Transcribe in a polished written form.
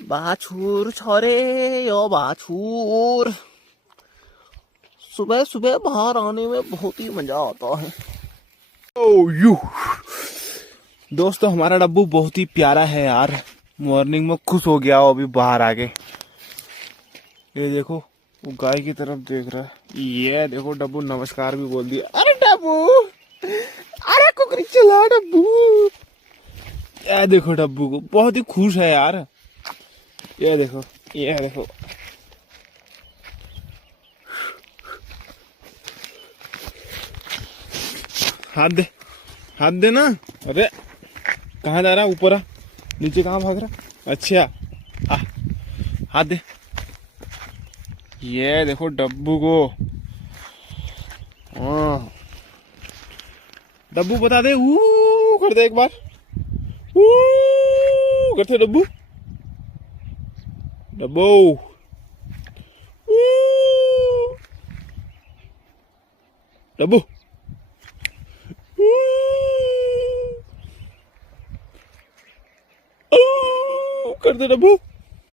बाछुर छोरे यो बाछुर, सुबह सुबह बाहर आने में बहुत ही मजा आता है। ओ यू दोस्तों, हमारा डब्बू बहुत ही प्यारा है यार। मॉर्निंग में खुश हो गया अभी बाहर आके। ये देखो वो गाय की तरफ देख रहा है। ये देखो डब्बू नमस्कार भी बोल दिया। अरे डब्बू, अरे कुकरी चला डब्बू। ये देखो डब्बू को बहुत ही खुश है यार। ये देखो, ये देखो। हाथ दे, हाथ दे ना। अरे कहाँ जा रहा, ऊपर आ, नीचे कहाँ भाग रहा। अच्छा आ, हाथ दे। ये देखो डब्बू को। हाँ डब्बू बता दे, ऊ कर दे एक बार। ऊ करते डब्बू, डब्बू ऊ, डब्बू ऊ, ऊ, कर दे डब्बू।